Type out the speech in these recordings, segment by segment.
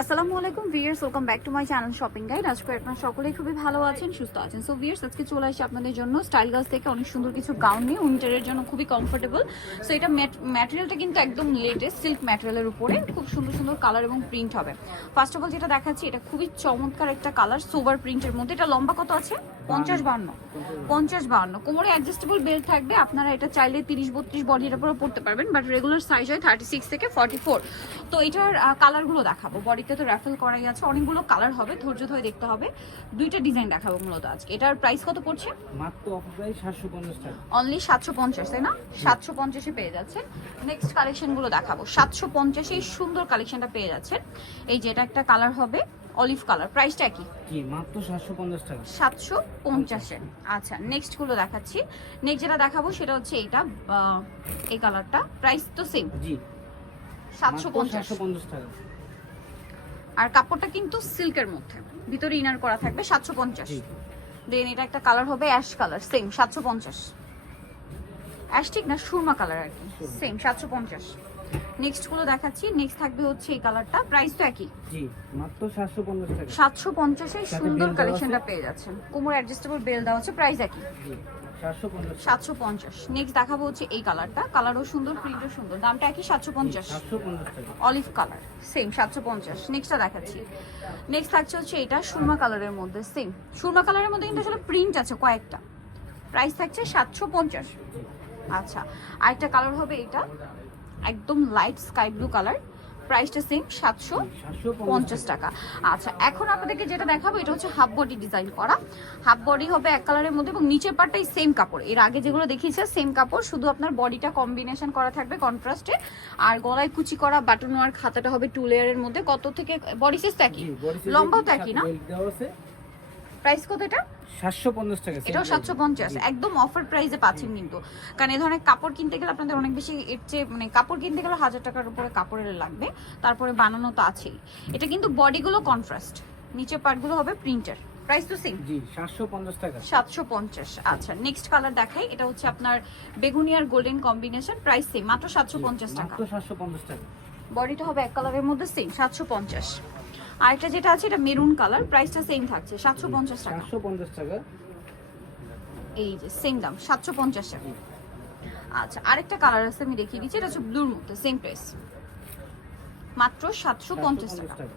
আসসালামু আলাইকুম viewers, welcome back to my channel shopping guide. আজকে আপনারা সকলেই খুবই ভালো আছেন, সুস্থ আছেন। সো ভিউয়ার্স, আজকে চলে আসি আপনাদের জন্য স্টাইল গার্লস থেকে অনেক সুন্দর কিছু গাউন নিয়ে, উইন্টারের জন্য খুবই কমফোর্টেবল। সো এটা ম্যাটেরিয়ালটা কিন্তু একদম লেটেস্ট সিল্ক ম্যাটেরিয়ালের উপরে খুব সুন্দর সুন্দর কালার এবং প্রিন্ট হবে। ফার্স্ট অফ অল যেটা দেখাচ্ছি, এটা খুবই চমৎকার একটা কালার, সোভার প্রিন্টের মধ্যে। এটা লম্বা কত আছে? 50-52 কোমরে অ্যাডজাস্টেবল বেল্ট থাকবে। আপনারা এটা চাইলে 30-32 বডির উপরে পড়তে পারবেন, বাট রেগুলার সাইজ হয় 36 থেকে 44। তো এটার কালারগুলো দেখাবো। বডিতে তো র্যাফেল করাই আছে, অনেকগুলো কালার হবে, ধৈর্য ধরে দেখতে হবে। দুইটা ডিজাইন দেখাবো মূলত আজকে। এটার প্রাইস কত পড়ছে? মাত্র অফার প্রাইস 750 টাকা। অনলি 750, তাই না? 750-এ পেয়ে যাচ্ছেন। নেক্সট কালেকশনগুলো দেখাবো। 750-এ এই সুন্দর কালেকশনটা পেয়ে যাচ্ছেন। এই যে এটা একটা কালার হবে অলিভ কালার, প্রাইসটা কি? জি মাত্র 750 টাকা। 750-এ। আচ্ছা, নেক্সট গুলো দেখাচ্ছি। নেক্সট যেটা দেখাবো সেটা হচ্ছে এইটা, এই কালারটা। প্রাইস তো সেম, জি 750 টাকা। আর কাপড়টা কিন্তু সিল্কের মধ্যে, ভিতরে ইনার করা থাকবে। 750। দেন এটা একটা কালার হবে অ্যাশ কালার, সেম 750। অ্যাশ ঠিক না, সুরমা কালার আর কি, সেম 750। নেক্সট গুলো দেখাচ্ছি। নেক্সট থাকবে হচ্ছে এই কালারটা, প্রাইস তো একই, জি মাত্র 750 টাকা। 750-এ সুন্দর কালেকশনটা পেয়ে যাচ্ছেন। কোমর অ্যাডজাস্টেবল বেল দেওয়া আছে, প্রাইস একই, জি 750। 750। নেক্সট দেখাবো হচ্ছে এই কালারটা, কালারও সুন্দর, প্রিন্টও সুন্দর, দামটা একই 750। 750 টাকা। Olive colour, same 750। নেক্সটটা দেখাচ্ছি। নেক্সট থাকছে হচ্ছে এটা সুরমা কালারের মধ্যে, সেম সুরমা কালারের মধ্যে কিন্তু আসলে প্রিন্ট আছে কয়েকটা। প্রাইস থাকছে 750। আচ্ছা, আরেকটা কালার হবে এটা, একদম লাইট স্কাই ব্লু কালার, প্রাইসটা সেম 750 টাকা। আচ্ছা, এখন আপনাদেরকে যেটা দেখাবো এটা হচ্ছে হাফ বডি ডিজাইন করা। হাফ বডি হবে এক কালারের মধ্যে এবং নিচের পার্টটাই সেম কাপড়। এর আগে যেগুলো দেখিয়েছে সেম কাপড়, শুধু আপনার বডিটা কম্বিনেশন করা থাকবে কন্ট্রাস্টে। আর গলায় কুচি করা বাটন ওয়ার্ক, খাতাটা হবে 2 লেয়ারের মধ্যে। কত থেকে বডি সাইজ একই, লম্বাও তো একই না? প্রাইস কত এটা? 750 টাকা। এটাও 750, একদম অফার প্রাইসে পাচ্ছেন কিন্তু। কারণ এই ধরনের কাপড় কিনতে গেলে আপনাদের অনেক বেশি, এর চেয়ে মানে কাপড় কিনতে গেলে 1000 টাকার উপরে কাপড়ের লাগবে, তারপরে বানানো তো আছেই। এটা কিন্তু বডিগুলো কন্ট্রাস্ট, নিচের পার্টগুলো হবে প্রিন্টার। প্রাইস তো সেম, জি 750 টাকা। 750। আচ্ছা, নেক্সট কালার দেখাই। এটা হচ্ছে আপনার বেগুনি আর গোল্ডেন কম্বিনেশন, প্রাইস সেম, মাত্র 750 টাকা। মাত্র 750 টাকা। বডিটা হবে এক কালারের মধ্যে, সেম 750। আরেকটা যেটা আছে এটা মেরুন কালার, প্রাইসটা সেম থাকছে 750 টাকা। 750 টাকা। এই যে সেম দাম 750 টাকা। আচ্ছা, আরেকটা কালার আছে আমি দেখিয়ে দিচ্ছি, এটা হচ্ছে ব্লুর মধ্যে, সেম প্রাইস, মাত্র 750 টাকা।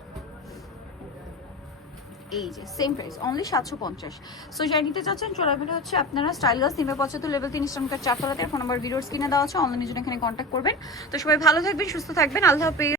এই যে সেম প্রাইস, অনলি 750। সো যাই নিতে চাচ্ছেন চলে আসবেন হচ্ছে আপনারা style girls 375 level 3 eastern card 4 তলাতে। ফোন নাম্বার ভিডিওর স্ক্রিনে দেওয়া আছে, অনলাইনের জন্য এখানে কন্ট্যাক্ট করবেন। তো সবাই ভালো থাকবেন, সুস্থ থাকবেন, আল্লাহ হাফেজ।